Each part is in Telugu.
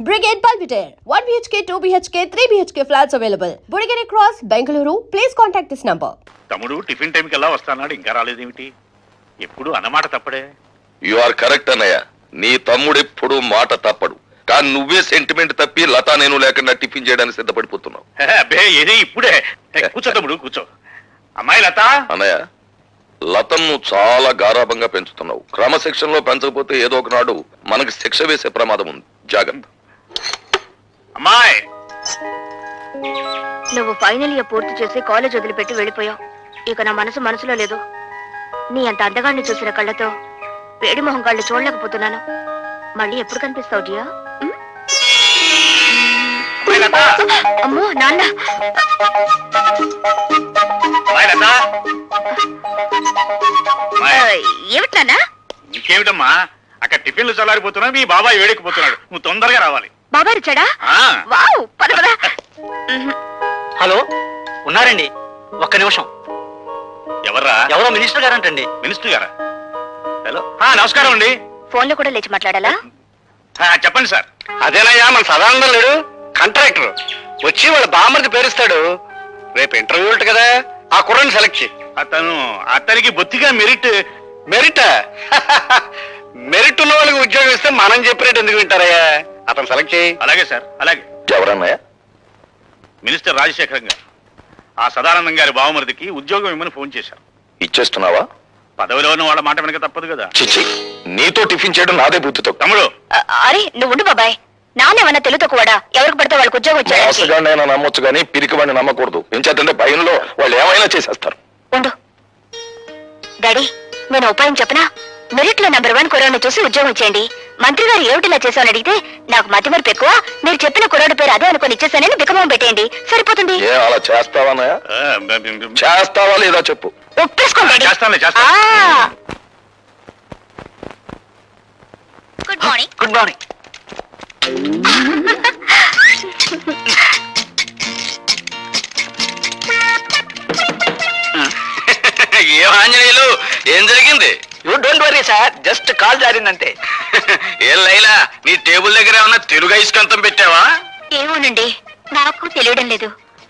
Brigade Belvedere, 1 BHK, 2 BHK, 3 BHK flats available. Burigere Cross, Bengaluru. Please contact this number. తమ్ముడు టిఫిన్ టైంకి ఎలా వస్తానాడు ఇంకా రాలేదేమిటి? ఎప్పుడు అన్నమాట తప్పడే. యు ఆర్ కరెక్ట్ అన్నయ్య. నీ తమ్ముడు ఎప్పుడు మాట తప్పడు. కానీ నువ్వే సెంటిమెంట్ తప్పి లతా నేను లేకుండా టిఫిన్ చేయడానికి సిద్ధపడిపోతున్నావు. అబ్బే ఏది ఇప్పుడే. కూర్చో తమ్ముడు కూర్చో. అమ్మాయి లత. అన్నయ్య, లతను చాలా గారాభంగా పెంచుతున్నావు. క్రమశిక్షణలో పెంచకపోతే ఏదో ఒకనాడు మనకి శిక్ష వేసే ప్రమాదం ఉంది. జాగ్రత్త. అమ్మాయి, నువ్వు ఫైనల్ ఇయర్ పూర్తి చేసి కాలేజ్ వదిలిపెట్టి వెళ్ళిపోయావు. ఇక నా మనసులో లేదు. నీ అంత అందగాన్ని చూసిన కళ్ళతో వేడి మొహం కళ్ళు చూడలేకపోతున్నాను. మళ్ళీ ఎప్పుడు కనిపిస్తావు డియా? అమ్మో నాన్న. ఏమిటి నాన్న? ఇంకేమిటమ్మా, అక్కడ టిఫిన్లు చల్లారిపోతున్నా, మీ బాబాయ్ వేడెక్కిపోతున్నాడు. నువ్వు తొందరగా రావాలి. బాబాయ్ వచ్చాడా? వావ్, పద పద. హలో, ఉన్నారండి? ఒక్క నిమిషం. ఎవర్రా? ఎవరో మినిస్టర్ గారంటండి. మినిస్టర్ గారా? హలో, నమస్కారం అండి. ఫోన్ లో కూడా లేచి మాట్లాడాలా? చెప్పండి సార్. అదేనయ్యా, మన సదానందం లేడు, కాంట్రాక్టర్ వచ్చి వాళ్ళ బామ్మర్ది పేరుస్తాడు. రేపు ఇంటర్వ్యూ ఉంటుంది కదా, ఆ కుర్రని సెలెక్ట్ చేయి. అతనికి బొత్తిగా మెరిట్. మెరిట్ మెరిట్ ఉన్న వాళ్ళకి ఉద్యోగం ఇస్తే మనం చెప్పినట్టు ఎందుకు వింటారయ్యా? అతను సెలెక్ట్ చేయి. అలాగే సార్, అలాగే. ఎవరన్నయ్య? మినిస్టర్ రాజశేఖరం గారు ఆ సదానందం గారి బావమరిదికి ఉద్యోగం ఇమ్మని ఫోన్ చేశారు. ఇచ్చేస్తున్నావా? పదవిలో ఉన్న వాళ్ళ మాట వెనక తప్పదు కదా. చిచ్చి, నీతో టిఫిన్ చేయడం నాదే బుద్ధితో. తమ్ముడు, అరే నువ్వు ఉండు బాబాయ్. నానేమన్నా తెలుతో కూడా ఎవరికి పడితే వాళ్ళకి ఉద్యోగం వచ్చాడు. మోసగాడినైనా నమ్మొచ్చు కానీ పిరికి వాడిని నమ్మకూడదు. ఏం చేద్దంటే భయంలో వాళ్ళు ఏమైనా చేసేస్తారు. ఉండు డాడీ, నేను ఉపాయం చెప్పనా? మెరిట్ లో నెంబర్ 1 కుర్రాడిని చూసి ఉద్యోగం ఇచ్చేయండి. మంత్రి గారు ఏమిటిలా చేశామని అడిగితే నాకు మతి మరపు ఎక్కువ, మీరు చెప్పిన కుర్రాడి పేరు అదే అనుకుని ఇచ్చేసానని బికమం పెట్టేయండి, సరిపోతుంది. ఏ అలా చేస్తావా? చేస్తావా లేదా చెప్పు. ఒప్పేసుకోండి. చేస్తానులే, గుడ్ మార్నింగ్. Good morning. ఏం ఆంజనేయులు, ఏం జరిగింది? You don't worry sir, just కాల్ జారిందంటే. ఏం లైలా, నీ టేబుల్ దగ్గర ఏమన్నా తెలుగు ఐస్కంతం పెట్టావా? ఏమోనండి, నాకు తెలియడం లేదు.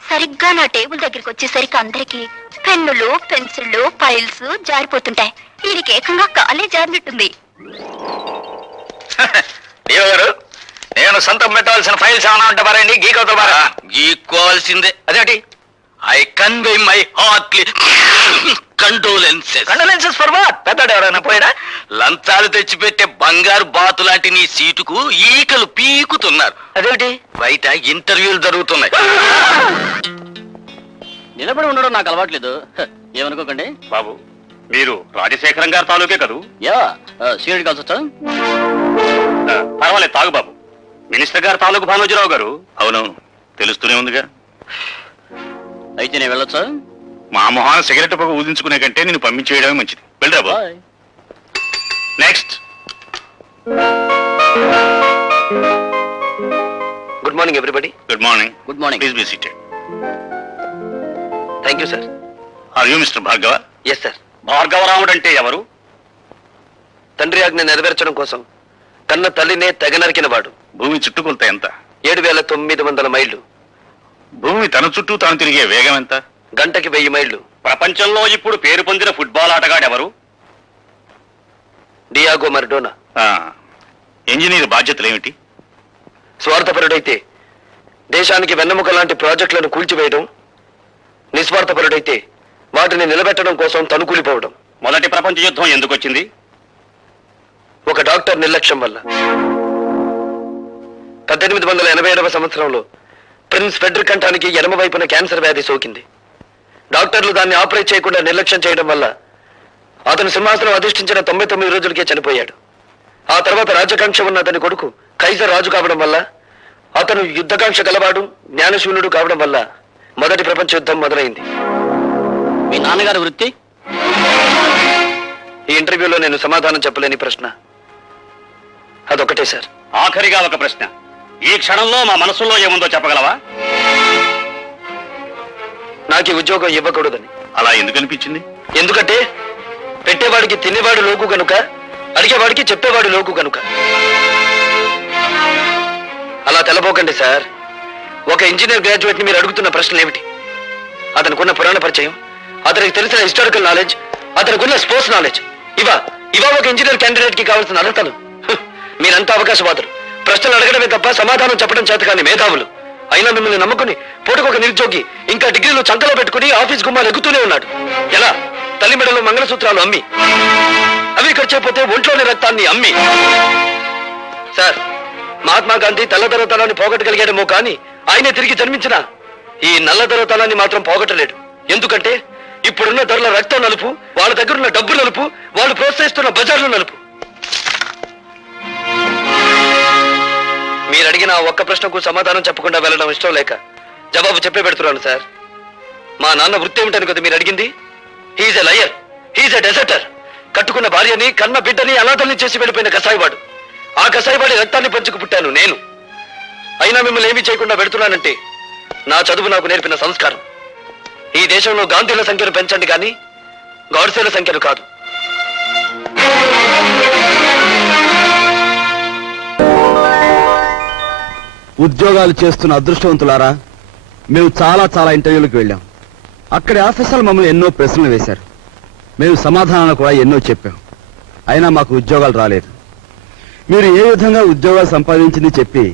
సరిగ్గా నా టేబుల్ దగ్గరికి వచ్చేసరికి అందరికి పెన్నులు, పెన్సిళ్ళు, ఫైల్స్ జారిపోతుంటాయి. దీనికి ఏకంగా కాలే జారినట్టుంది. దేవ గారు, నేను సొంతం పెట్టవలసిన ఫైల్స్ ఏమైనా ఉంటే పారండి. గీకవుతా బారా? గీక్కోవాల్సిందే. అదేంటి? I convey my heartly condolences. Condolences for what? పెద్దడు ఎవరైనా పోయాడా? లంచాలు తెచ్చిపెట్టే బంగారు బాతు లాంటి నీ సీటుకు ఈకలు పీకుతున్నారు. అదేంటి? బయట ఇంటర్వ్యూలు జరుగుతున్నాయి. నిలబడి ఉండడం నాకు అలవాట్లేదు, ఏమనుకోకండి. బాబు, మీరు రాజశేఖరం గారి తాలూకే కదూ? యా, సీనియర్ కాల్స్ వచ్చా? పర్వాలేదు, తాగు బాబు. మినిస్టర్ గారు తాలూకు భానోజీరావు గారు. అవునవును, తెలుస్తూనే ఉందిగా. అయితే నేను వెళ్ళొచ్చా? మా మొహాన సిగరెట్ పొగ ఊదించుకునే కంటే నేను పంపించేయడమే మంచిది. వెళ్ళరా బాబు. Next. Good morning everybody. Good morning. Good morning. Please be seated. Thank you sir. Are you mister Bhargava? Yes sir. Bhargavaramudu అంటే ఎవరు? తండ్రి ఆజ్ఞ నెరవేర్చడం కోసం కన్న తల్లినే తెగ నరికిన వాడు. భూమి చుట్టుకొలత ఎంత? 7,900 మైళ్ళు. భూమి తన చుట్టూ తాను తిరిగే వేగం ఎంత? గంటకి 1000 మైళ్ళు. ప్రపంచంలో ఇప్పుడు పేరు పొందిన ఫుట్బాల్ ఆటగాడు ఎవరు? Diego Maradona. ఇంజనీర్ బాధ్యతలు ఏమిటి? స్వార్థపరుడైతే దేశానికి వెన్నెముక లాంటి ప్రాజెక్టులను కూల్చివేయడం, నిస్వార్థపరుడైతే వాటిని నిలబెట్టడం కోసం తనుకూలిపోవడం. మొదటి ప్రపంచ యుద్ధం ఎందుకు వచ్చింది? ఒక డాక్టర్ నిర్లక్ష్యం వల్ల. 1887వ సంవత్సరంలో ప్రిన్స్ ఫెడ్రిక్ కంఠానికి ఎడమ వైపున క్యాన్సర్ వ్యాధి సోకింది. డాక్టర్లు దాన్ని ఆపరేట్ చేయకుండా నిర్లక్ష్యం చేయడం వల్ల అతను సింహాసనం అధిష్ఠించిన 99 రోజులకే చనిపోయాడు. ఆ తర్వాత రాజకాంక్ష ఉన్న అతని కొడుకు కైజర్ రాజు కావడం వల్ల, అతను యుద్ధకాంక్ష గలవాడు, జ్ఞానశూన్యుడు కావడం వల్ల మొదటి ప్రపంచ యుద్ధం మొదలైంది. మీ నాన్నగారి వృత్తి? ఈ ఇంటర్వ్యూలో నేను సమాధానం చెప్పలేని ప్రశ్న అదొకటే సార్. ఆఖరిగా ఒక ప్రశ్న. ఈ క్షణంలో మా మనసులో ఏముందో చెప్పగలవా? నాకు ఈ ఉద్యోగం ఇవ్వకూడదని. అలా ఎందుకు అనిపించింది? ఎందుకంటే పెట్టేవాడికి తినేవాడు లోకు కనుక, అడిగేవాడికి చెప్పేవాడు లోకు కనుక. తెలబోకండి సార్. ఒక ఇంజనీర్ గ్రాడ్యుయేట్ ని మీరు అడుగుతున్న ప్రశ్నలు ఏమిటి? అతనికున్న పురాణ పరిచయం, అతనికి తెలిసిన హిస్టారికల్ నాలెడ్జ్, అతనికున్న స్పోర్ట్స్ నాలెడ్జ్, ఇవా ఒక ఇంజనీర్ క్యాండిడేట్ కి కావాల్సిన అర్హతలు. మీరంతా అవకాశవాదులు, ప్రశ్నలు అడగడమే తప్ప సమాధానం చెప్పడం చేత కానీ మేధావులు. అయినా మిమ్మల్ని నమ్ముకుని పూటకొక నిరుద్యోగి ఇంకా డిగ్రీలు చంకలో పెట్టుకుని ఆఫీస్ గుమ్మాలు ఎగుతూనే ఉన్నాడు. ఎలా? తల్లి మెడలో మంగళసూత్రాలు అమ్మి, అవి ఖర్చైపోతే ఒంట్లోని రక్తాన్ని అమ్మి. సార్, మహాత్మా గాంధీ తెల్లదొరతనాన్ని పోగొట్టగలిగాడేమో కానీ ఆయనే తిరిగి జన్మించిన ఈ నల్లదొరతనాన్ని మాత్రం పోగొట్టలేడు. ఎందుకంటే ఇప్పుడున్న ధరల రక్తం నలుపు, వాళ్ళ దగ్గరున్న డబ్బు నలుపు, వాళ్ళు ప్రోత్సహిస్తున్న బజార్లు నలుపు. మీరు అడిగిన ఒక్క ప్రశ్నకు సమాధానం చెప్పకుండా వెళ్ళడం ఇష్టం లేక జవాబు చెప్పే పెడుతున్నాను సార్. మా నాన్న వృత్తి ఏమిటని కదా మీరు అడిగింది? హీఈస్ ఎ లయర్, హీఈస్ ఎ డెజర్టర్. కట్టుకున్న భార్యని, కన్న బిడ్డని అనాథల్ని చేసి వెళ్ళిపోయిన కసాయివాడు. ఆ కసాయివాడి రక్తాన్ని పంచుకు పుట్టాను నేను. అయినా మిమ్మల్ని ఏమీ చేయకుండా పెడుతున్నానంటే నా చదువు నాకు నేర్పిన సంస్కారం. ఈ దేశంలో గాంధీల సంఖ్యను పెంచండి కానీ గాడ్సేల సంఖ్యను కాదు. ఉద్యోగాలు చేస్తున్న అదృష్టవంతులారా, మేము చాలా ఇంటర్వ్యూలకు వెళ్ళాం. అక్కడి ఆఫీసర్లు మమ్మల్ని ఎన్నో ప్రశ్నలు వేశారు. మేము సమాధానాలు కూడా ఎన్నో చెప్పాం. అయినా మాకు ఉద్యోగాలు రాలేదు. మీరు ఏ విధంగా ఉద్యోగాలు సంపాదించింది చెప్పి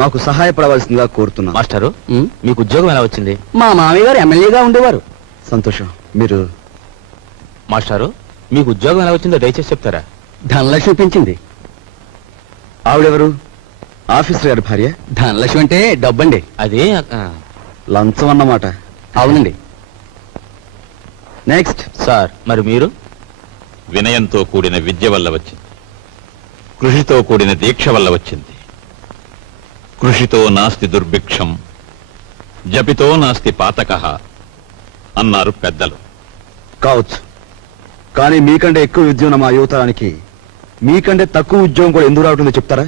మాకు సహాయపడవలసిందిగా కోరుతున్నాం. మాస్టారు, మీకు ఉద్యోగం ఎలా వచ్చింది? మా మామయ్య గారు ఎమ్మెల్యేగా ఉండేవారు. సంతోషం. మీరు? మాస్టారు, మీకు ఉద్యోగం ఎలా వచ్చిందో దయచేసి చెప్తారా? ధనలక్ష్మి పెంచింది. ఆవిడెవరు? ఆఫీసర్ గారి భార్య. ధనలక్ష్మి అంటే డబ్బండి. అదే లంచం అన్నమాట. అవునండి. నెక్స్ట్. సార్, మరి మీరు? వినయంతో కూడిన విద్య వల్ల వచ్చింది, కృషితో కూడిన దీక్ష వల్ల వచ్చింది. కృషితో నాస్తి దుర్భిక్షం, జపితో నాస్తి పాతకః అన్నారు పెద్దలు. కావచ్చు, కానీ మీకంటే ఎక్కువ విద్య ఉన్న మా యువతరానికి మీకంటే తక్కువ ఉద్యోగం కూడా ఎందుకు రావటుందో చెప్తారా?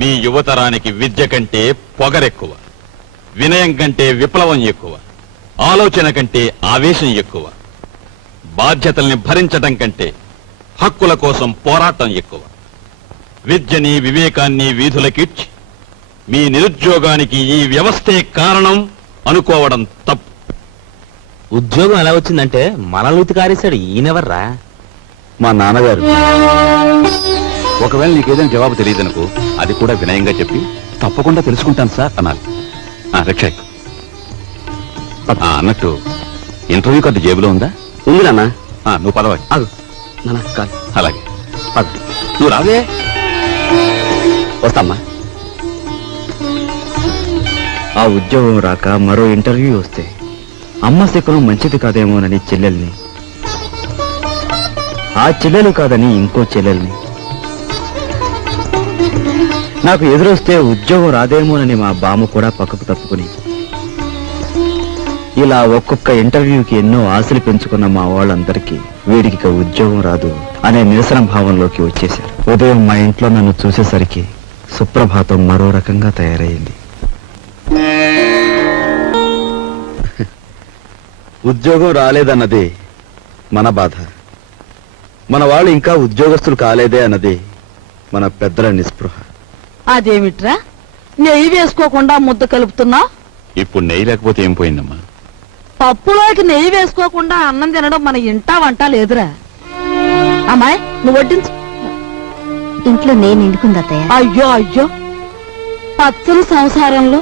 మీ యువతరానికి విద్య కంటే పొగరెక్కువ, వినయం కంటే విప్లవం ఎక్కువ, ఆలోచన కంటే ఆవేశం ఎక్కువ, బాధ్యతల్ని భరించటం కంటే హక్కుల కోసం పోరాటం ఎక్కువ. విద్యని, వివేకాన్ని వీధులకిడ్చి మీ నిరుద్యోగానికి ఈ వ్యవస్థే కారణం అనుకోవడం తప్పు. ఉద్యోగం ఎలా వచ్చిందంటే మనల్ని కారేశాడు. ఈయనెవర్రా? మా నాన్నగారు. ఒకవేళ నీకేదైనా జవాబు తెలియదనుకో, అది కూడా వినయంగా చెప్పి తప్పకుండా తెలుసుకుంటాను సార్ అనాలి. రక్షక్, అన్నట్టు ఇంటర్వ్యూ కార్డు జేబులో ఉందా? ఉంది నాన్న. నువ్వు పదవాలి. నాన్న కాదు. అలాగే పద. నువ్వు రావే. వస్తామ్మా. ఆ ఉద్యోగం రాక మరో ఇంటర్వ్యూ వస్తే అమ్మ శకునం మంచిది కాదేమోనని చెల్లెల్ని, ఆ చెల్లెలు కాదని ఇంకో చెల్లెల్ని, నాకు ఎదురొస్తే ఉద్యోగం రాదేమోనని మా బామ్మ కూడా పక్కకు తప్పుకుని, ఇలా ఒక్కొక్క ఇంటర్వ్యూకి ఎన్నో ఆశలు పెంచుకున్న మా వాళ్ళందరికీ వీడికి ఇక ఉద్యోగం రాదు అనే నిరసన భావంలోకి వచ్చేశారు. ఉదయం మా ఇంట్లో నన్ను చూసేసరికి సుప్రభాతం మరో రకంగా తయారయ్యింది. ఉద్యోగం రాలేదన్నది మన బాధ, మన వాళ్ళు ఇంకా ఉద్యోగస్తులు కాలేదే అన్నది మన పెద్దల నిస్పృహ. అదేమిట్రా నెయ్యి వేసుకోకుండా ముద్ద కలుపుతున్నా? ఇప్పుడు నెయ్యి లేకపోతే ఏం పోయిందమ్మా? పప్పులోకి నెయ్యి వేసుకోకుండా అన్నం తినడం మన ఇంటా వంట లేదురా. అమ్మాయి, నువ్వు వడ్డించు. ఇంట్లో నేను నిండుకుందత్తయ్య. అయ్యో అయ్యో, పచ్చని సంసారంలో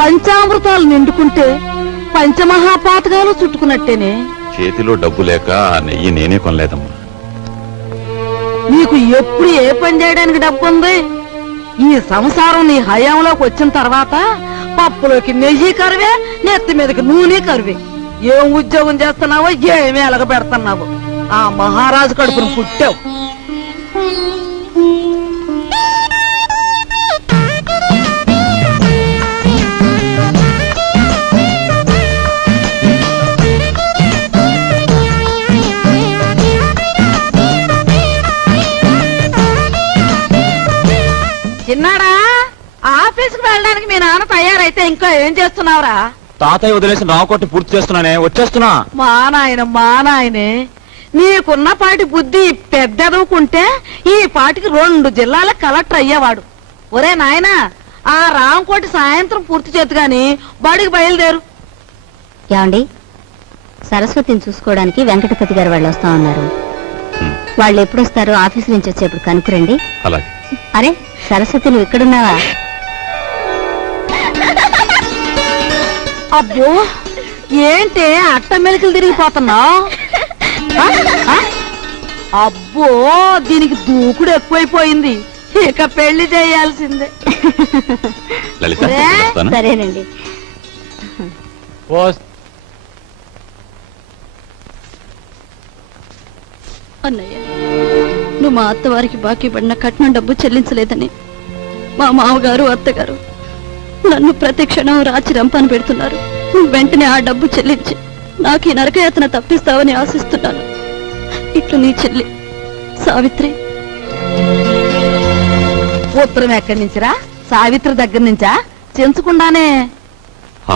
పంచామృతాలు నిండుకుంటే పంచమహాపాతకాలు చుట్టుకున్నట్టేనే. చేతిలో డబ్బు లేక ఆ నెయ్యి నేనే కొనలేదమ్మా. నీకు ఎప్పుడు ఏ పని చేయడానికి డబ్బు ఉంది? ఈ సంసారం నీ హయాంలోకి వచ్చిన తర్వాత పప్పులోకి నెయ్యి కరువే, నెత్తి మీదకి నూనె కరువే. ఏం ఉద్యోగం చేస్తున్నావో, ఏమీ ఎలగ పెడుతున్నావు? ఆ మహారాజు కడుపును పుట్టావు. చిన్నాడా, ఆఫీస్కి వెళ్ళడానికి మీ నాన్న తయారైతే ఇంకా ఏం చేస్తున్నావురా? తాతయ్య వదిలేసి రాకొట్టి పూర్తి చేస్తున్నానే, వచ్చేస్తున్నా. మా నాయనే, నీకున్న పాటి బుద్ధి పెద్దదుకుంటే ఈ పాటికి 2 జిల్లాల కలెక్టర్ అయ్యేవాడు. ఒరే నాయనా ఆ రాంకోటి సాయంత్రం పూర్తి చేతు గాని బడికి బయలుదేరు. ఏమండి, సరస్వతిని చూసుకోవడానికి వెంకటపతి గారు వాళ్ళు వస్తా ఉన్నారు. వాళ్ళు ఎప్పుడు వస్తారో ఆఫీస్ నుంచి వచ్చేప్పుడు కనుక్కురండి. అలాగే. అరే సరస్వతి, నువ్వు ఇక్కడున్నావా? అబ్బో ఏంటే అట్ట మెలికలు తిరిగిపోతున్నావు? అబ్బో దీనికి దూకుడు ఎక్కువైపోయింది, ఇక పెళ్లి చేయాల్సిందే. లలిత, ఒరే, వస్తాను. సరేనండి. అన్నయ్య, నువ్వు మా అత్తవారికి బాకీ పడిన కట్నం డబ్బు చెల్లించలేదని మా మామగారు అత్తగారు నన్ను ప్రతి క్షణం రాచి రంపాన పెడుతున్నారు. నువ్వు వెంటనే ఆ డబ్బు చెల్లించి నాకు ఈ నరకయాతన తప్పిస్తావని ఆశిస్తున్నాను. ఇట్లు నీ చెల్లి సావిత్రి. ఉత్తరం ఎక్కడి నుంచిరా? సావిత్రి దగ్గర నుంచా? చెంచకుండానే.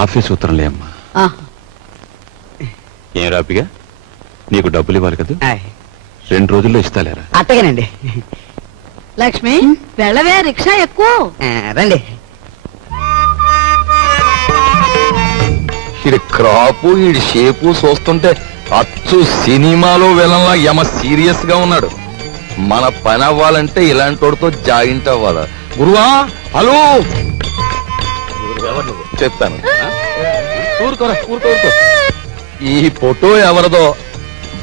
ఆఫీస్ ఉత్తరంలే అమ్మా. ఏం రాపిగా, నీకు డబ్బులు ఇవ్వాలి కదా, 2 రోజుల్లో ఇస్తాలేరా? అట్టగానండి. లక్ష్మి వెళ్ళవే, రిక్షా ఎక్కువ. రండి. ఇది క్రాపు, ఈ షేపు చూస్తుంటే అచ్చు సినిమాలో విలన్లా యమ సీరియస్ గా ఉన్నాడు. మన పని అవ్వాలంటే ఇలాంటోడితో జాయింట్ అవ్వాలా? గురువా, హలో చెప్తాను. ఊరుకోరా, ఊరుకో. ఈ ఫోటో ఎవరిదో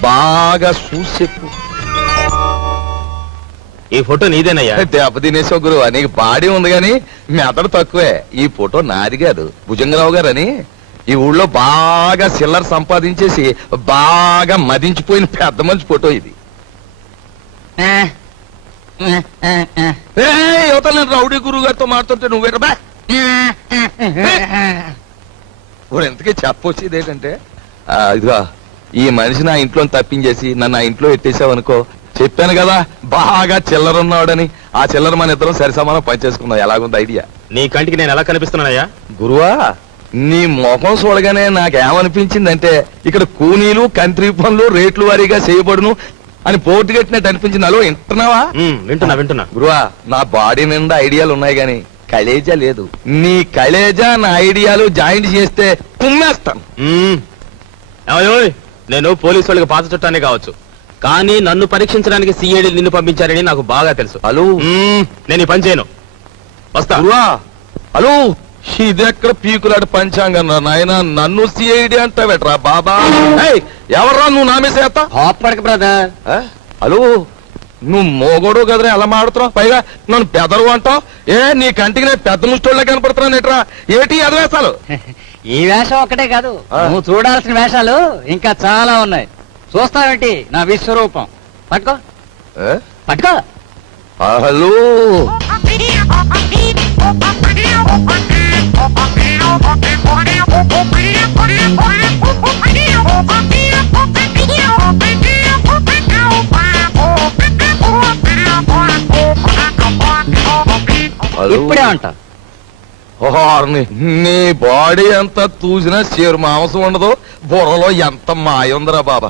బాగా చూసి చెప్పు. ఈ ఫోటో నీదేనయ్యా? దెబ్బ తినేసావు గురువా, నీకు బాడీ ఉంది గాని మెదడు తక్కువే. ఈ ఫోటో నాది కాదు, భుజంగరావు గారు అని ఈ ఊళ్ళో బాగా చిల్లర సంపాదించేసి బాగా మదించిపోయిన పెద్ద మంచి ఫోటో ఇది. యువతలు నేను రౌడీ గురువు గారితో మాట్లాడుతుంటే నువ్వేరా ఎంతకీ చెప్పొచ్చేది ఏంటంటే, ఇదిగా ఈ మనిషి నా ఇంట్లో తప్పించేసి నన్ను ఆ ఇంట్లో ఎట్టేసావు అనుకో, చెప్పాను కదా బాగా చిల్లర ఉన్నాడని. ఆ చిల్లర మన ఇద్దరం సరి సమానం పనిచేసుకుందాం. ఎలాగుంది ఐడియా? నీ కంటికి నేను ఎలా కనిపిస్తున్నానయ్యా? గురువా, నీ ముఖం చూడగానే నాకేమనిపించిందంటే ఇక్కడ కూనీలు కంట్రీ పనులు రేట్లు వారీగా చేయబడును అని పోటీ కట్టినట్టు అనిపించింది. అలో వింటున్నావా? వింటున్నా. గురువా, నా బాడీ నిండా ఐడియాలు ఉన్నాయి గాని కలేజా లేదు. నీ కలేజా నా ఐడియాలు జాయింట్ చేస్తే కుమ్మేస్తాను. నేను పోలీసు వాళ్ళకి పాత చుట్టానే కావచ్చు, కానీ నన్ను పరీక్షించడానికి సిఐడి నిన్ను పంపించారని నాకు బాగా తెలుసు. హలో, నేను ఈ పని చేయను, వస్తా. గురువా, హలో, ఇదెక్కడ పీకులాడు పంచాంగం నాయన, నన్ను సిఐడి అంటావేట్రా బాబా? ఎవర్రా నువ్వు నామేసేస్తా? బ్రదర్. హలో, నువ్వు మోగోడు కదరా ఎలా మాడుతున్నావు? పైగా నన్ను పెదరు అంటావు. నీ కంటికి నేను పెద్ద ముష్టోళ్ళ కనపడుతున్నాను ఎట్రా? ఏటి అదవేశాలు? ఈ వేషం ఒక్కటే కాదు, నువ్వు చూడాల్సిన వేషాలు ఇంకా చాలా ఉన్నాయి. చూస్తావేంటి నా విశ్వరూపం? పట్టుకో పట్టుకో. హలో, ఇప్పుడే అంట. నీ బాడీ ఎంత చూసినా చేరు మాంసం ఉండదు, బుర్రలో ఎంత మాయ ఉందిరా బాబా.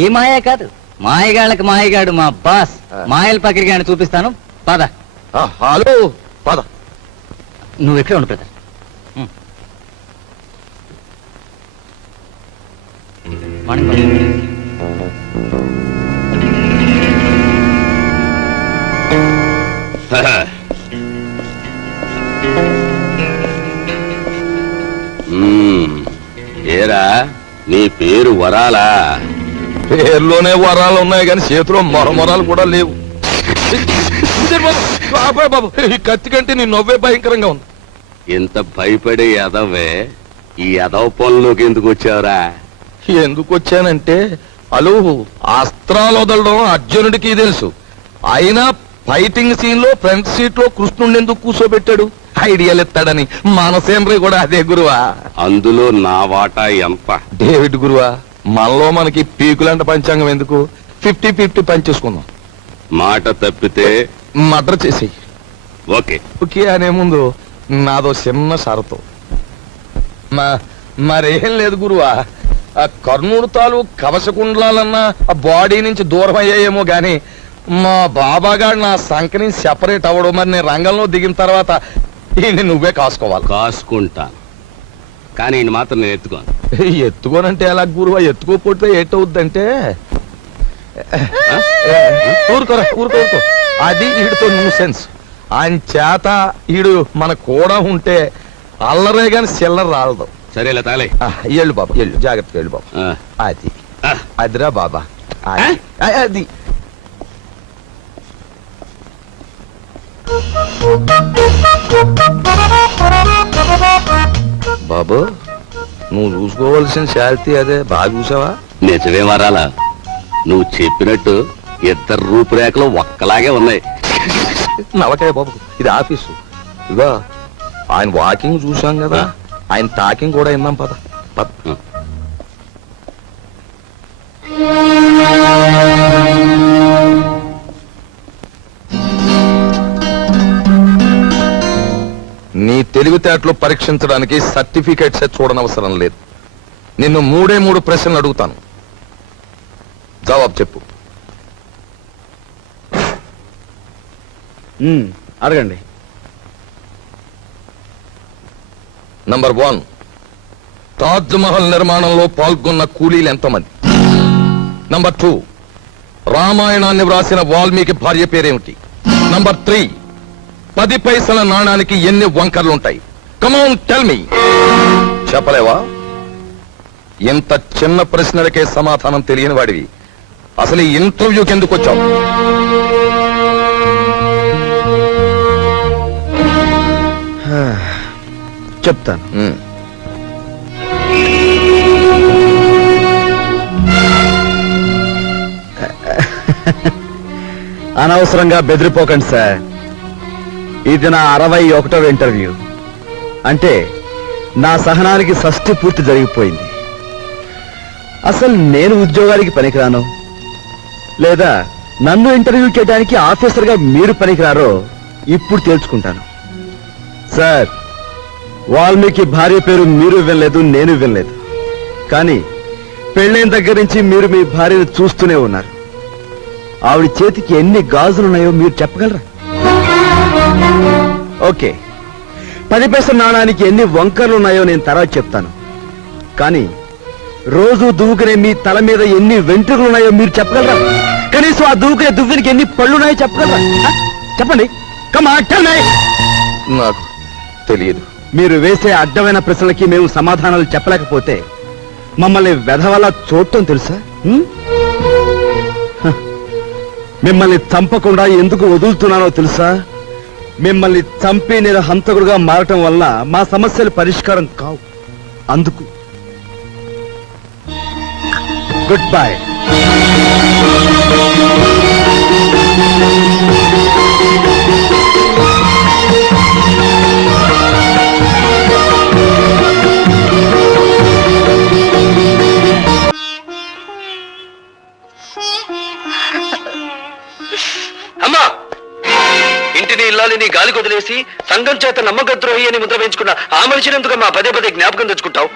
ఏ మాయ కాదు, మాయగాళ్ళకి మాయగాడు మా బాస్. మాయల పకిరిగాని చూపిస్తాను, పద. హలో, పద. నువ్వు ఎక్కడ ఉండు బ్రదర్. ఏరా, నీ పేరు వరాలా? పేర్లోనే వరాలు ఉన్నాయి కానీ చేతిలో మొరమొరాలు కూడా లేవు. బాబు, ఈ కత్తి కంటే నీ నవ్వే భయంకరంగా ఉంది. ఇంత భయపడే ఎదవే ఈ ఎదవ పనులోకి ఎందుకు వచ్చావురా? ఎందుకు వచ్చానంటే, అలు అస్త్రాలు వదలడం అర్జునుడికి తెలుసు. అయినా ఫైటింగ్ సీన్ లో ఫ్రంట్ సీట్ లో కృష్ణుడిని ఎందుకు కూర్చోబెట్టాడు? ఐడియాలు ఎత్తాడని. మనసేంద్రి కూడా అదే గురువా. అందులో నా వాటా ఎంత? డేవిడ్ గురువా, మనలో మనకి పీకులంట పంచాంగం ఎందుకు? 50-50 పంచేసుకుందాం. మాట తప్పితే మర్డర్ చేసి ఓకే ఓకే అనే ముందు నాదో చిన్న షరతు. మరేం లేదు గురువా, ఆ కర్ణుడు తాలూ కవచకుండలాలన్నా ఆ బాడీ నుంచి దూరం అయ్యాయేమో గాని మా బాబాగాడు నా సంఖ్యని సెపరేట్ అవ్వడం, మరి నేను రంగంలో దిగిన తర్వాత ఈయన్ని నువ్వే కాసుకోవాలి. కాసుకుంటాను, కానీ ఈయన మాత్రం నేను ఎత్తుకోను. ఎత్తుకోనంటే ఎలా గురువా? ఎత్తుకోపోతే ఏటవుద్దంటే ఊరుకోరా, ఊరుకో. అది వీడితో న్యూ సెన్స్. ఆయన చేత ఈడు మన కూడా ఉంటే అల్లరే గాని చిల్లర రాలదు. సరేలే తాలే. ఎళ్ళు బాబా, ఎళ్ళు, జాగ్రత్తగా వెళ్ళు బాబా. అది అదిరా బాబా, అది బాబు, నువ్వు చూసుకోవాల్సిన శాంతి అదే. బాగా చూసావా? నిజమే వరాలా, నువ్వు చెప్పినట్టు ఇద్దరు రూపురేఖలు ఒక్కలాగే ఉన్నాయి. నవకాయ బాబు, ఇది ఆఫీసు. ఇగో ఆయన వాకింగ్ చూసాం కదా, ఆయన టాకింగ్ కూడా విన్నాం. పద పద. నీ తెలివితేటలు పరీక్షించడానికి సర్టిఫికేట్స్ చూడనవసరం లేదు. నిన్ను 3 ప్రశ్నలు అడుగుతాను, జవాబు చెప్పు. అడగండి. నంబర్ 1, తాజ్ మహల్ నిర్మాణంలో పాల్గొన్న కూలీలు ఎంతమంది? నంబర్ 2, రామాయణాన్ని వ్రాసిన వాల్మీకి భార్య పేరేమిటి? నంబర్ 3, 10 పైసల నాణానికి ఎన్ని వంకర్లుంటాయి? Come on tell me. చెప్పలేవా? ఇంత చిన్న ప్రశ్నలకే సమాధానం తెలియని వాడివి అసలు ఈ ఇంటర్వ్యూకి ఎందుకు వచ్చావు? చెప్తాను. అనవసరంగా బెదిరిపోకండి సార్. ఇది నా 61వ ఇంటర్వ్యూ. అంటే నా సహనానికి షష్ఠి పూర్తి జరిగిపోయింది. అసలు నేను ఉద్యోగానికి పనికిరాను, లేదా నన్ను ఇంటర్వ్యూ చేయడానికి ఆఫీసర్గా మీరు పనికిరారో ఇప్పుడు తేల్చుకుంటాను. సార్, వాల్మీకి భార్య పేరు మీరు వినలేదు, నేను వినలేదు. కానీ పెళ్ళైన దగ్గర నుంచి మీరు మీ భార్యను చూస్తూనే ఉన్నారు. ఆవిడ చేతికి ఎన్ని గాజులున్నాయో మీరు చెప్పగలరా? ఓకే, 10 పైసల నాణానికి ఎన్ని వంకర్లున్నాయో నేను తర్వాత చెప్తాను. కానీ రోజు దువ్వుకునే మీ తల మీద ఎన్ని వెంట్రుకలున్నాయో మీరు చెప్పగలరా? కనీసం ఆ దువ్వుకునే దువ్వునికి ఎన్ని పళ్ళున్నాయో చెప్పగలరా? చెప్పండి. నాకు తెలియదు. మీరు వేసే అడ్డమైన ప్రశ్నలకి మేము సమాధానాలు చెప్పలేకపోతే మమ్మల్ని వెధవలా చూడటం తెలుసా? మిమ్మల్ని చంపకుండా ఎందుకు వదులుతున్నానో తెలుసా? మిమ్మల్ని చంపి నేను హంతకుడుగా మారటం వల్ల మా సమస్యలు పరిష్కారం కావు. అందుకు గుడ్ బై. అమ్మా, ఇంటిని ఇల్లాలిని గాలి కొదిలేసి సంఘం చేత నమ్మకద్రోహి అని ముద్ర వేయించుకున్న ఆ మనిషిని ఎందుకమ్మా పదే జ్ఞాపకం తెచ్చుకుంటావు?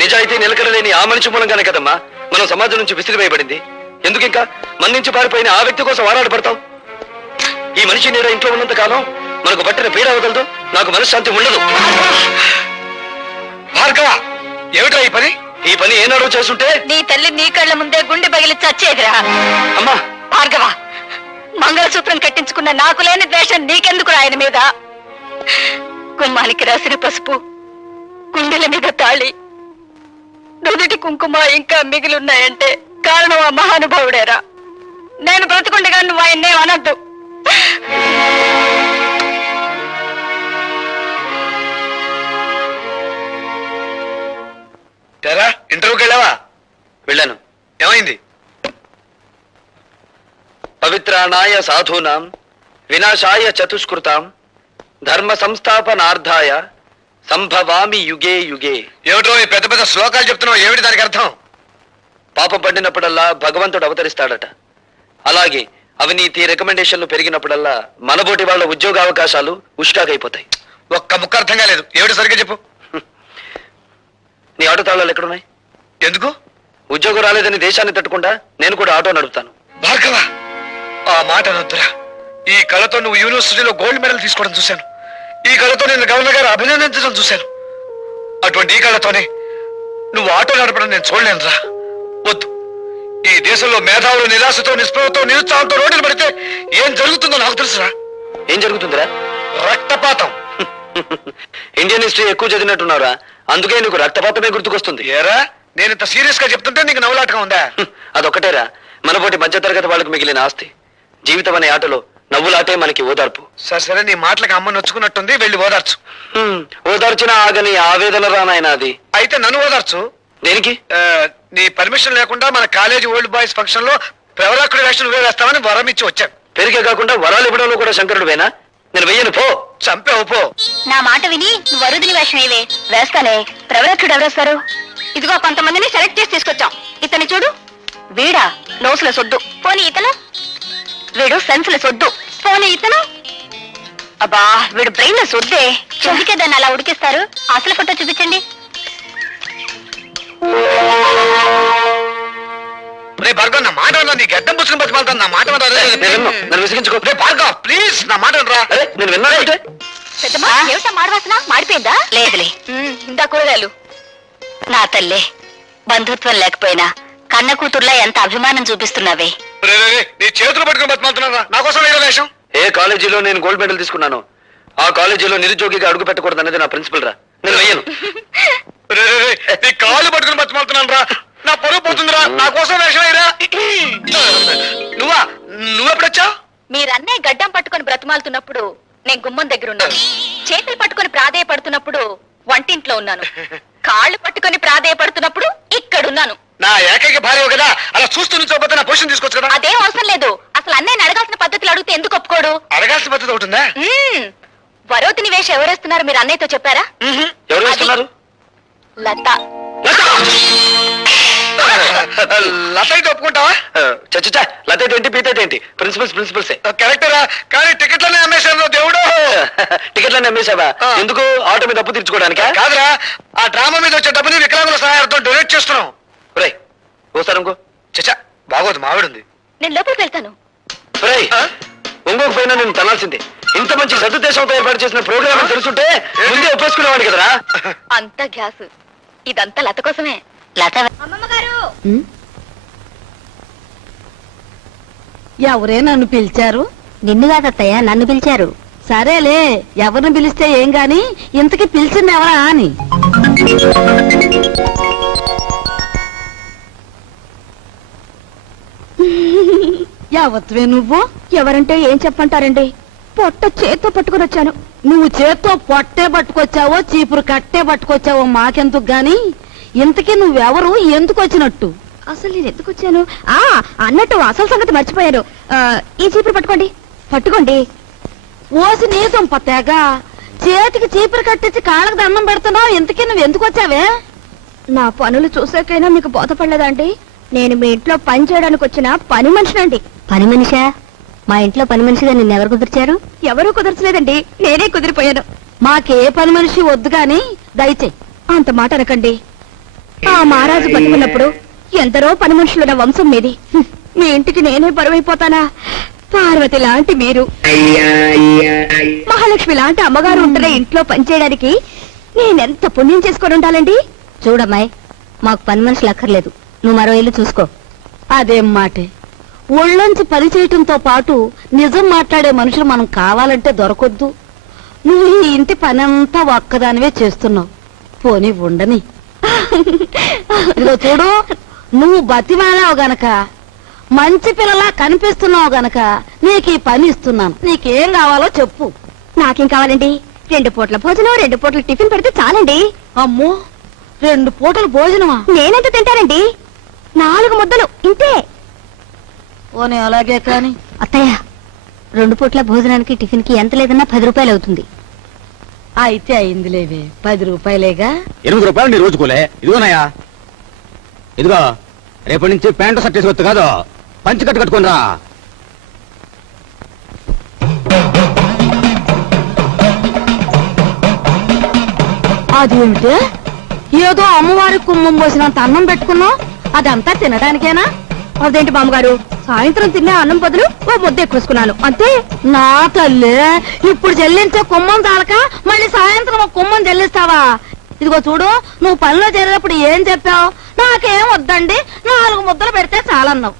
నిజాయితీ నిలకడలేని ఆ మనిషి మూలంగానే కదమ్మా మనం సమాజం నుంచి విసిరివేయబడింది. ఎందుకు ఇంకా మన నుంచి పారిపోయిన ఆ వ్యక్తి కోసం ఆరాటపడతావు? ఈ మనిషి నీడ ఇంట్లో ఉన్నంత కాలం మనకు పట్టిన పీడ వదలదు, నాకు మనశ్శాంతి ఉండదు. భార్గవ, ఏమిటా ఈ పని? ఈ పని ఏనాడో చేస్తుంటే నీ తల్లి నీ కళ్ళ ముందే గుండె పగిలి చచ్చేదిరా. అమ్మా భార్గవ, మంగళసూత్రం కట్టించుకున్న నాకు లేని ద్వేషం నీకెందుకు ఆయన మీద? గుమ్మానికి రాసిన పసుపు, గుండెల మీద తాళి, నుదుటి కుంకుమ ఇంకా మిగిలిన్నాయంటే కారణం ఆ మహానుభావుడేరా. నేను బ్రతుకుండగా నువ్వు ఆయన్నే అనద్దు. ఇంటర్వ్యూకి వెళ్ళావా? వెళ్ళాను. ఏమైంది? పవిత్రాణాయ సాధూనాం వినాశాయ చతుష్కృతాం ధర్మ సంస్థాపనార్థాయ సంభవామి యుగే యుగే. ఏమిటో ఈ పెద్ద పెద్ద శ్లోకాలు చెప్తున్నావు, ఏమిటి దానికి అర్థం? పాపం పండినప్పుడల్లా భగవంతుడు అవతరిస్తాడట. అలాగే అవినీతి రికమెండేషన్లు పెరిగినప్పుడల్లా మనబోటి వాళ్ళ ఉద్యోగ అవకాశాలు ఉష్టాగైపోతాయి. ఒక్క ముక్క అర్థం కాలేదు, ఏమిటి సరిగ్గా చెప్పు. నీ ఆటో తాళాలు ఎక్కడున్నాయి? ఎందుకు? ఉద్యోగం రాలేదని దేశాన్ని తట్టుకుండా నేను కూడా ఆటో నడుపుతాను. భార్గవ, ఆ మాట అనొద్దురా. ఈ కళతో నువ్వు యూనివర్సిటీలో గోల్డ్ మెడల్ తీసుకోవడం చూశాను. ఈ కళతో నేను గవర్నర్ గారు అభినందించడం చూశాను. అటువంటి ఈ కళతోనే నువ్వు ఆటో నడపడం నేను చూడలేనురా. వద్దు. ఈ దేశంలో మేధావులు నిరాశతో, నిస్పృహతో, నిరుత్సాహంతో రోడ్డులు పడితే ఏం జరుగుతుందో నాకు తెలుసురా. ఏం జరుగుతుందిరా? రక్తపాతం. ఇండియన్ హిస్టరీ ఎక్కువ చదివినట్టున్నారా, అందుకే నీకు రక్తపాతమే గుర్తుకొస్తుంది. ఏరా, నేను ఇంత సీరియస్ గా చెప్తుంటే నీకు నవ్వులాటగా ఉందా? అదొక్కటేరా మనపోటి మధ్యతరగతి వాళ్ళకు మిగిలిన ఆస్తి. జీవితం అనే ఆటలో నవ్వులాటే మనకి ఓదార్పు. సరే, నీ మాటలకు అమ్మ నొచ్చుకున్నట్టుంది, వెళ్ళి ఓదార్చు. ఓదార్చిన ఆగని ఆవేదన రానాయన అది. అయితే నన్ను ఓదార్చు. దేనికి? నీ పర్మిషన్ లేకుండా మన కాలేజీ ఓల్డ్ బాయ్స్ ఫంక్షన్ లో ప్రవరాకుడి వేషం నువ్వే వేస్తామని వరం ఇచ్చి వచ్చాను. పెరిగే కాకుండా వరాలు ఇవ్వడంలో కూడా శంకరుడు వేనా? నేను వెయ్యను, పో. చంపావు, పో. నా మాట విని నువ్వు వరుదిని వేషం ఏవే వేస్తానే. ప్రవరక్షుడు ఎవరేస్తారు? ఇదిగో కొంతమందిని సెలెక్ట్ చేసి తీసుకొచ్చాం. ఇతని చూడు, వీడా నోసుల సొద్దు. పోనీ ఇతను, వీడు సెన్సుల సొద్దు. పోనీ ఇతను, అబ్బా వీడు బ్రెయిన్ సొద్దే. చెందుకే దాన్ని అలా ఉడికిస్తారు. అసలు ఫోటో చూపించండి. భార్గవ్, నా మాట నీ గడ్డం పుచ్చుకుని బతిమాలతాను. నా మాట నన్ను విసిగించుకో. భార్గవ్ ప్లీజ్, నా మాట రా. నేను విన్నానంటే పెద్దమ్మా, ఏమిటా మాడవాసన? మాడిపోయిందా? లేదులే, ఇందా కూరగాయలు. నా తల్లే, బంధుత్వం లేకపోయినా కన్న కూతుర్లా ఎంత అభిమానం చూపిస్తున్నావే. నీ చేతులు పట్టుకుని బతిమాలుతున్నా. నా కోసం వేరే వేషం. ఏ కాలేజీలో నేను గోల్డ్ మెడల్ తీసుకున్నాను, ఆ కాలేజీలో నిరుద్యోగిగా అడుగు పెట్టకూడదు అనేది నా ప్రిన్సిపల్ రా. నేను వెయ్యను. నీ కాళ్ళు పట్టుకుని బతిమాలుతున్నాను రా. నా పరువు పోతుందిరా. నా కోసం వేషం వేయరా. నువ్వెప్పుడొచ్చావు? మీరన్నే గడ్డం పట్టుకొని బ్రతిమాలుతున్నప్పుడు నేను గుమ్మం దగ్గర ఉన్నాను. చేతులు పట్టుకొని ప్రాధేయపడుతున్నప్పుడు వంటింట్లో ఉన్నాను. కాళ్ళు పట్టుకొని ప్రాధేయపడుతున్నప్పుడు ఇక్కడున్నాను. నా ఏకైక భార్య కదా, అలా చూస్తూ నుంచోపోతే నా పొజిషన్ తీసుకోవచ్చు కదా. అదేం అవసరం లేదు. అసలు అన్నయ్యని అడగాల్సిన పద్ధతులు అడిగితే ఎందుకు ఒప్పుకోడు? అడగాల్సిన పద్ధతి ఒకటి. వరోతిని వేషం ఎవరేస్తున్నారు మీరు అన్నయ్యతో చెప్పారా? ఎవరు వేస్తున్నారు? లత. లత అయితే ఒప్పుకుంటావా? చచ్చా, లత అయితే ఏంటి, పీత అయితే ఏంటి? ప్రిన్సిపల్స్ కరెక్టరా. కానీ టికెట్లనే అమ్మేశాను దేవుడు. టికెట్లన్నీ అమ్మేశావా? ఎందుకు? ఆటో మీద అప్పు తీర్చుకోవడానికా? కాదురా, ఆ డ్రామా మీద వచ్చే డబ్బుని వికలాంగుల సహాయంతో డొనేట్ చేస్తున్నాం. రే ఓసారి ఇంకో. చచ్చా, బాగోదు, మావిడుంది. నేను లోపలికి వెళ్తాను. ఇంకొక పైన నేను తనాల్సిందే. ఇంత మంచి సదుద్దేశంతో ఏర్పాటు చేసిన ప్రోగ్రామ్ తెలుసుంటే ముందే ఒప్పేసుకునేవాడి కదరా. అంత గ్యాస్, ఇదంతా లత కోసమే. లత ఎవరే నన్ను పిలిచారు? నిన్ను కాదత్తయ్య, నన్ను పిలిచారు. సరేలే, ఎవరిని పిలిస్తే ఏం గాని ఇంతకీ పిలిచింది ఎవరా అని. యావత్వే నువ్వు? ఎవరంటే ఏం చెప్పంటారండి? పొట్ట చేత్తో పట్టుకుని వచ్చాను. నువ్వు చేత్తో పొట్టే పట్టుకొచ్చావో చీపురు కట్టే పట్టుకొచ్చావో మాకెందుకు గాని, ఇంతకీ నువ్వెవరు, ఎందుకు వచ్చినట్టు? అసలు నేను ఎందుకు వచ్చాను? అన్నట్టు అసలు సంగతి మర్చిపోయాను. ఈ చీపురు పట్టుకోండి. పట్టుకోండి. ఓసి నీ దుంప తెగ, చేతికి చీపురు కట్టించి కాళ్ళకి దండం పెడుతున్నావు. ఇంతకీ నువ్వు ఎందుకు వచ్చావే? నా పనులు చూసాకైనా మీకు బోధపడలేదండి? నేను మీ ఇంట్లో పని చేయడానికి వచ్చిన పని మనిషినండి. పని మనిషా? మా ఇంట్లో పని మనిషిగా నిన్నెవరు కుదిర్చారు? ఎవరూ కుదర్చలేదండి, నేనే కుదిరిపోయాను. మాకే పని మనిషి వద్దు గాని దయచేయి. అంత మాట అనకండి. ఆ మహారాజు బతుకున్నప్పుడు ఎందరో పని మనుషులున్న వంశం మీది. మీ ఇంటికి నేనే బరువైపోతానా? పార్వతి లాంటి మీరు, మహాలక్ష్మి లాంటి అమ్మగారు ఉంటున్న ఇంట్లో పనిచేయడానికి నేనెంత పుణ్యం చేసుకొని ఉండాలండి? చూడమ్మాయి, మాకు పని మనుషులు అక్కర్లేదు. నువ్వు మరో ఇల్లు చూసుకో. అదేం మాటే, ఒళ్ళొంచి పని చేయటంతో పాటు నిజం మాట్లాడే మనుషులు మనం కావాలంటే దొరకొద్దు. నువ్వు ఈ ఇంటి పనంతా ఒక్కదానివే చేస్తున్నావు. పోనీ ఉండని. ఇదిగో చూడు, నువ్వు బతిమాలావు గనక, మంచి పిల్లలా కనిపిస్తున్నావు గనక నీకు ఈ పని ఇస్తున్నాను. నీకేం కావాలో చెప్పు. నాకేం కావాలండి? 2 పూట్ల భోజనం, 2 పూట్ల టిఫిన్ పెడితే చాలండి. అమ్మో, 2 పూటలు భోజనమా? నేనెంత తింటానండి? 4 ముద్దలు ఇంతే. పోనీ అలాగే కాని. అత్తయ్య, 2 పూట్ల భోజనానికి టిఫిన్ కి ఎంత లేదన్నా 10 రూపాయలు అవుతుంది. అయితే అయిందిలేవే, 10 రూపాయలేగా. 8 రూపాయలు నీ రోజుకోలే. ఇదిగోనయ్యా, ఇదిగో రేపటి నుంచి ప్యాంటు షర్ట్ వేసుకోవచ్చు కాదు, పంచి కట్టుకొని రా. అదేమిటే, ఏదో అమ్మవారి కుమ్మం పోసినంత అన్నం పెట్టుకున్నావు, అదంతా తినడానికేనా? అదేంటి బామ్మగారు, సాయంత్రం తినే అన్నం బదులు ఓ ముద్ద ఎక్కువేసుకున్నాను అంతే. నా తల్లి, ఇప్పుడు చెల్లించే కుమ్మం తాలక మళ్ళీ సాయంత్రం ఒక కుమ్మం చెల్లిస్తావా? ఇదిగో చూడు, నువ్వు పనిలో చేరేటప్పుడు ఏం చెప్పావు? నాకేం వద్దండి, 4 ముద్దలు పెడితే చాలన్నావు.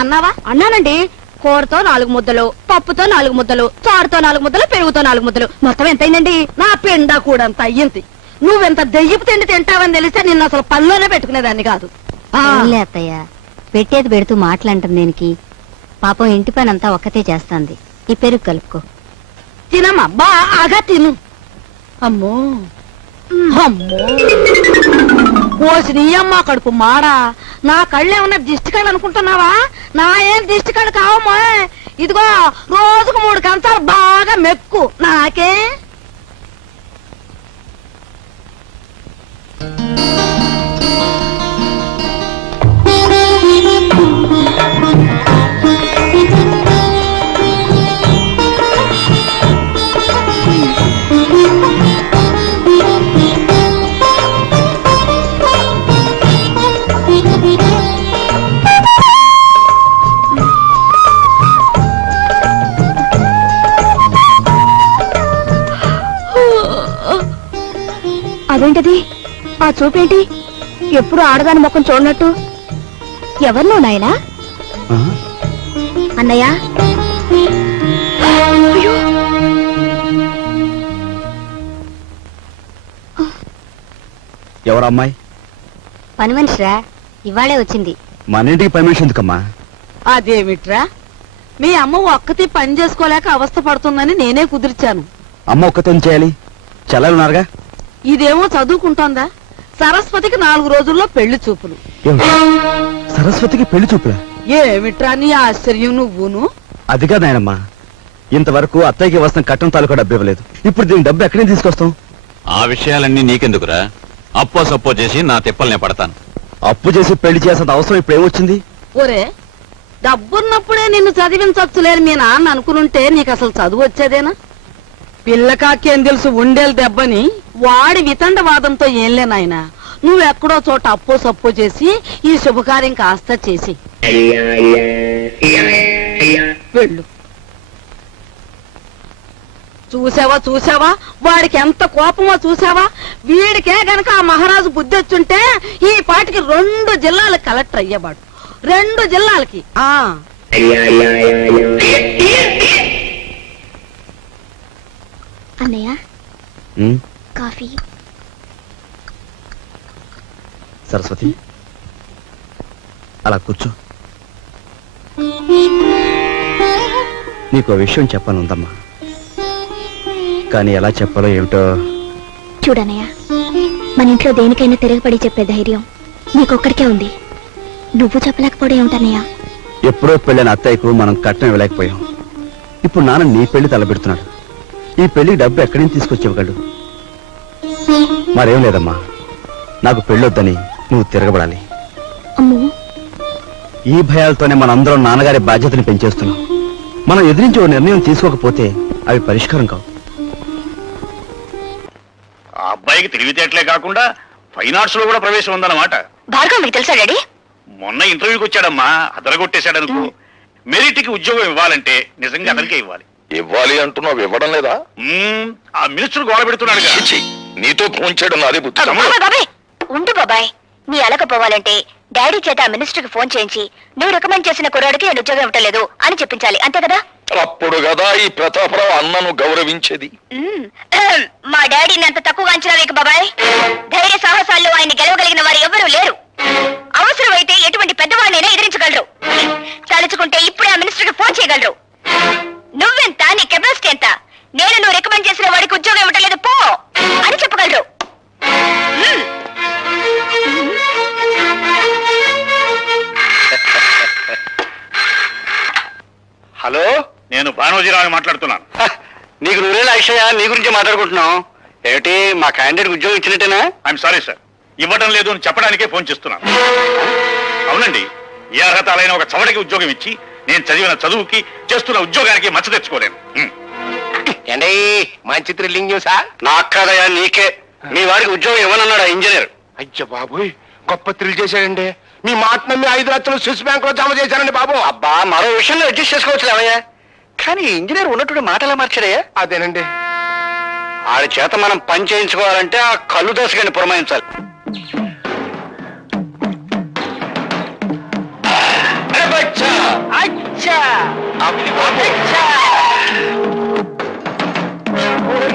అన్నావా? అన్నానండి. కూరతో 4 ముద్దలు, పప్పుతో 4 ముద్దలు, చారుతో 4 ముద్దలు, పెరుగుతో 4 ముద్దలు, మొత్తం ఎంతైందండి? నా పిండ కూడా అంత అయ్యింది. నువ్వెంత దెయ్యపు తిండి తింటావని తెలిస్తే నిన్ను అసలు పనిలోనే పెట్టుకునేదాన్ని కాదు. అత్తయ్య, పెట్టేది పెడుతూ మాటలంటుంది దేనికి? పాపం ఇంటి పని అంతా ఒక్కతే చేస్తాంది. ఈ పెరుగు కలుపుకో. తినమ్మా, బాగా తిను. అమ్మో అమ్మో, పోసి నీ అమ్మ కడుపు మాడా. నా కళ్ళేమన్నా దిష్టి కళ్ళు అనుకుంటున్నావా? నా ఏం దిష్టి కళ్ళు కావమ్మా. ఇదిగో రోజుకు 3 కంచాలు బాగా మెక్కు. నాకే అదేంటది? ఆ చూపేంటి? ఎప్పుడు ఆడదాని ముఖం చూడనట్టు. ఎవరు నువ్వు నాయనా? ఆ? అన్నయ్య, ఎవరు అమ్మాయి? పని మనిషిరా, ఇవాళే వచ్చింది. మన ఇంటికి పర్మిషన్ ఎందుకమ్మా? అదేమిట్రా, మీ అమ్మ ఒక్కతి పని చేసుకోలేక అవస్థ పడుతుందని నేనే కుదిర్చాను. అమ్మ ఒక్కతే చేయాలి, చెల్లెలున్నారుగా. ఇదేమో చదువుకుంటోందా? సరస్వతికి 4 రోజుల్లో పెళ్లి చూపులు. ఏమిటి? సరస్వతికి పెళ్లి చూపులా? ఏమిట్రా నీ ఆశ్చర్యం నువ్వును? అది కాదు నాయనమ్మా, ఇంతవరకు అత్తయ్యకి వస్తున్న కట్టం తాలూకా డబ్బు ఇవ్వలేదు. ఇప్పుడు దీని డబ్బు ఎక్కడి నుంచి తీసుకొస్తాం? ఆ విషయాలన్నీ నీకెందుకురా? అప్పో సప్పో చేసి నా తిప్పల్నే పడతాను. అప్పు చేసి పెళ్లి చేసేంత అవసరం ఇప్పుడు ఏమొచ్చింది? ఒరే, డబ్బున్నప్పుడే నిన్ను చదివించచ్చులేని మీ నాన్న అనుకునుంటే నీకు అసలు చదువు వచ్చేదేనా? పిల్లకాకేం తెలుసు ఉండేలు దెబ్బని వాడి వితండవాదంతో ఏంలే నాయనా. నువ్వెక్కడో చోట అప్పో సప్పో చేసి ఈ శుభకార్యం కాస్త చేసి వెళ్ళు. చూసావా వాడికి ఎంత కోపమో చూసావా? వీడికే గనక ఆ మహారాజు బుద్ధి వచ్చుంటే ఈ పాటికి 2 జిల్లాలు కలెక్టర్ అయ్యేవాడు. 2 జిల్లాలకి. అన్నయ్య ఉమ్, కాఫీ. సరస్వతి అలా కూర్చో. నీకు ఓ విషయం చెప్పానుందమ్మా, కానీ ఎలా చెప్పాలో ఏమిటో. చూడన్నయ్య, మన ఇంట్లో దేనికైనా తిరగబడి చెప్పే ధైర్యం నీకొక్కడికే ఉంది. నువ్వు చెప్పలేకపోవడం ఏమిటన్నయ్య? ఎప్పుడో పెళ్ళైన అత్తయ్యకు మనం కట్నం ఇవ్వలేకపోయాం. ఇప్పుడు నాన్న నీ పెళ్లి తలపెడుతున్నాడు. ఈ పెళ్లికి డబ్బు ఎక్కడి నుంచి తీసుకొచ్చి ఇవ్వగలడు? మరేం లేదమ్మా, నాకు పెళ్ళొద్దని నువ్వు తిరగబడాలి. అమ్మో, ఈ భయాలతోనే మనందరం నాన్నగారి బాధ్యతని పెంచేస్తున్నాం. మనం ఎదిరించి ఓ నిర్ణయం తీసుకోకపోతే అవి పరిష్కారం కావు. ఆ అబ్బాయికి తెలివితేటలే కాకుండా ఫైన్ ఆర్ట్స్ లో కూడా ప్రవేశం ఉందన్నమాట. భార్గవ్ మీకు తెలుసా డాడీ? మొన్న ఇంటర్వ్యూకి వచ్చాడమ్మా, అదరగొట్టేశాడనుకో. మెరిట్ కి ఉద్యోగం ఇవ్వాలంటే నిజంగా అతనికే ఇవ్వాలి. ఇవ్వాలి అంటున్నావు, ఇవ్వడం లేదా? ఆ మినిస్టర్ గోడ పెడుతున్నాడు. నీతో ఫోన్ చేయడం నాదే బుద్ధి. బాబాయ్ ఉండు బాబాయ్, నీ అలకపోవాలంటే డాడీ చేత ఆ మినిస్టర్ కి ఫోన్ చేయించి నువ్వు రికమెండ్ చేసిన కుర్రాడికి నేను ఉద్యోగం ఇవ్వలేదు అని చెప్పించాలి, అంతే కదా? అప్పుడు కదా ఈ ప్రతాపరావు అన్నను గౌరవించేది. మా డాడీని అంత తక్కువ అంచనా వేయకు బాబాయ్. ధైర్య సాహసాల్లో ఆయన గెలవగలిగిన వారు ఎవరూ లేరు. అవసరమైతే ఎటువంటి పెద్దవాళ్ళైనా ఎదిరించగలరు. తలుచుకుంటే ఇప్పుడే ఆ మినిస్టర్ కి ఫోన్ చేయగలరు. నువ్వెంత, నీ కెపాసిటీ ఎంత? నేను నువ్వు రికమెండ్ చేసిన వాడికి ఉద్యోగం ఇవ్వట్లేదు పో అని చెప్పగలరు. హలో, నేను భానోజీరావు మాట్లాడుతున్నాను. నీకు నువ్వేలా అక్షయ, నీ గురించి మాట్లాడుకుంటున్నాం. ఏమిటి, మా క్యాండిడేట్ ఉద్యోగం ఇచ్చినట్టేనా? ఐఎమ్ సారీ సార్, ఇవ్వడం లేదు అని చెప్పడానికే ఫోన్ చేస్తున్నాను. అవునండి, ఏ అర్హతలైన ఒక చవటకి ఉద్యోగం ఇచ్చి నేను చదివిన చదువుకి చేస్తున్న ఉద్యోగానికి మచ్చ తెచ్చుకోలేను. ఏంటి మంచి థ్రిల్లింగ్ న్యూసా? నాకు కాదయా, నీకే. మీ వాడికి ఉద్యోగం ఇవ్వనన్నాడు ఇంజనీర్. అయ్య బాబోయ్, గొప్ప థ్రిల్ చేశాడండి. మీ మాట నమ్మి 5 లక్షలు స్విస్ బ్యాంక్ లో జమ చేశానండి బాబు. అబ్బా మరో విషయంలో అడ్జస్ట్ చేసుకోవచ్చు అవయ్యా, కానీ ఇంజనీర్ ఉన్నట్టు మాటలా మార్చాడయ్యా. అదేనండి, ఆడి చేత మనం పని చేయించుకోవాలంటే ఆ కళ్ళు దశగాని పురమాయించాలి.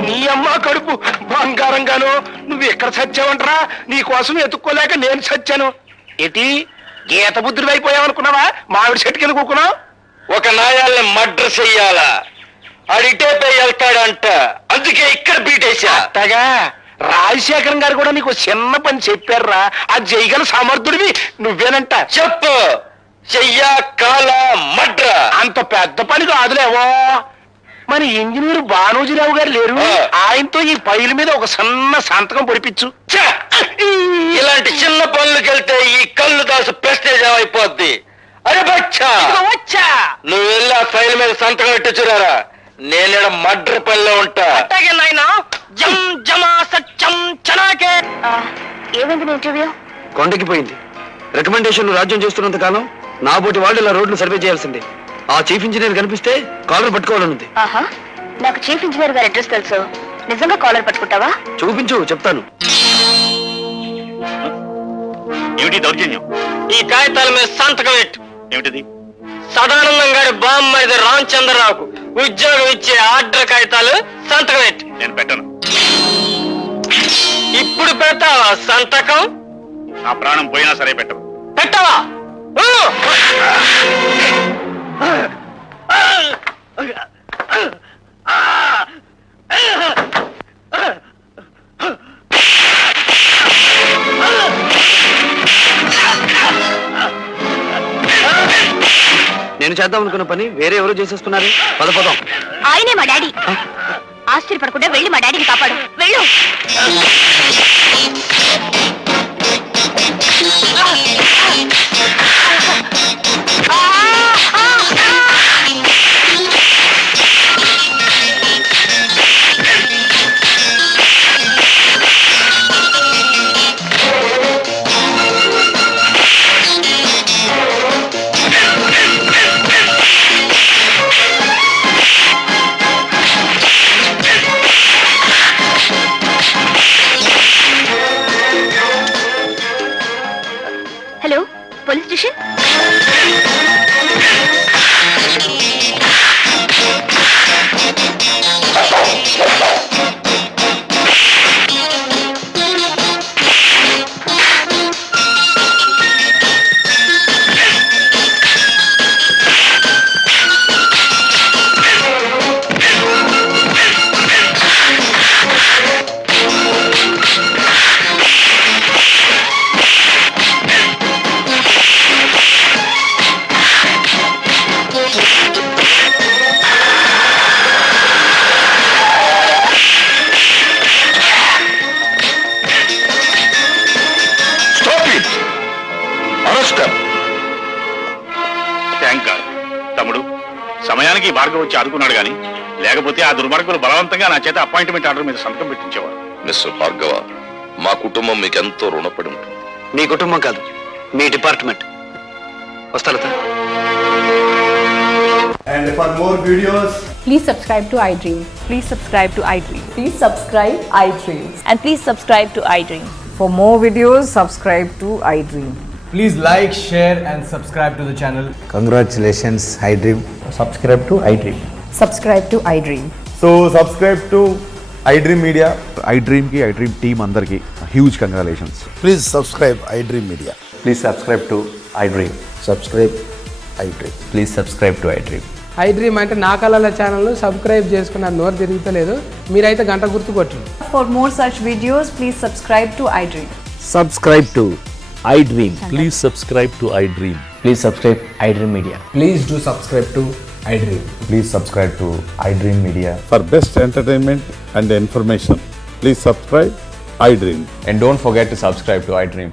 నీ అమ్మ కడుపు బంగారంగాను, నువ్వు ఎక్కడ చచ్చావంటరా? నీ కోసం ఎత్తుక్కోలేక నేను చచ్చాను. ఏంటి గీత బుద్ధుడు అయిపోయావనుకున్నావా? మామిడి చెట్టు కింద కూకున్నావు. ఒక నాయాల్ని మర్డర్ చెయ్యాలా, అడిటేపై వెళ్తాడంట, అందుకే ఇక్కడ బీటేసా. అట్టగా రాజశేఖరం గారు కూడా నీకు చిన్న పని చెప్పారా? అది చేయగల సమర్థుడివి నువ్వేనంట. చెప్పు, చెయ్యా కాల మడ్ర. అంత పెద్ద పని కాదులేవో. మరి ఇంజనీర్ బానోజీరావు గారు లేరు, ఆయనతో ఈ ఫైల్ మీద ఒక సన్న సంతకం పొడిపించు. ఇలాంటి చిన్న పనులకెళ్తే ఈ కళ్ళు దాసు ప్రెస్టేజ్ అయిపోద్ది. అరే బచ్చా, నువ్వు వెళ్ళి ఆ ఫైల్ మీద సంతకం పెట్టి చూరారా, నేను మడ్ర పనిలో ఉంటా. ఏమైంది ఇంటర్వ్యూ? కొండకి పోయింది. రికమెండేషన్లు రాజ్యం చేస్తున్నంత కాలం నా బోటి వాళ్ళు ఇలా రోడ్లు సర్వే చేయాల్సిందే. ఆ చీఫ్ ఇంజనీర్ కనిపిస్తే కాలర్ పట్టుకోవాలనుంది. ఆహా, నాకు చీఫ్ ఇంజనీర్ గారి అడ్రస్ తెలుసు. నిజంగా కాలర్ పట్టుకుంటావా? చూపించు, చెప్తాను. ఏమిటి దౌర్జన్యం? ఈ కాగితాల మీద సంతకం పెట్టు. ఏమిటిది? సదానందం గారి బామ్మది రామచంద్రరావుకు ఉద్యోగం ఇచ్చే ఆర్డర్ కాగితాలు సంతకం పెట్టు. నేను పెట్టను. ఇప్పుడు పెడతావా సంతకం? నా ప్రాణం పోయినా సరే పెట్టను. పెట్టవా? నేను చేద్దాం అనుకున్న పని వేరే ఎవరు చేసేస్తున్నారు. పదపదం. ఆయనే మా డాడీ. ఆశ్చర్యపడకుండా వెళ్ళి మా డాడీని కాపాడు. వెళ్ళు. Hello, police station. Thank God. తమ్ముడు, సమయానికి భార్గవ్ వచ్చి ఆదుకున్నాడు గాని లేకపోతే ఆ దుర్మార్గులు బలవంతంగా నా చేత అపాయింట్మెంట్ ఆర్డర్ మీద సంతకం పెట్టించేవారు. మిస్టర్ భార్గవ, మా కుటుంబం మీకెంతో రుణపడి ఉంటుంది. మీ కుటుంబం కాదు, మీ డిపార్ట్మెంట్. వస్తా లత. And for more videos, Please subscribe to iDream. Please subscribe to iDream. Please subscribe iDream. And please subscribe to iDream. For more videos, subscribe to iDream. please like, share and subscribe to the channel. Congratulations iDream. Subscribe to iDream. Subscribe to iDream. So subscribe to iDream Media. iDream కి iDream టీమ్ అందరికి huge congratulations. Please subscribe iDream Media. Please subscribe to iDream. Subscribe iDream. Please subscribe to iDream. iDream అంటే నా కళల ఛానల్ను సబ్స్క్రైబ్ చేసుకున్న నోరు తిరుగుతలేదు. మీరైతే గంట గుర్తు కొట్టండి. For more such videos, please subscribe to iDream. Subscribe to iDream. Please subscribe to iDream. Please subscribe iDream Media. Please do subscribe to iDream. Please subscribe to iDream Media. For best entertainment and information, please subscribe iDream. And don't forget to subscribe to iDream.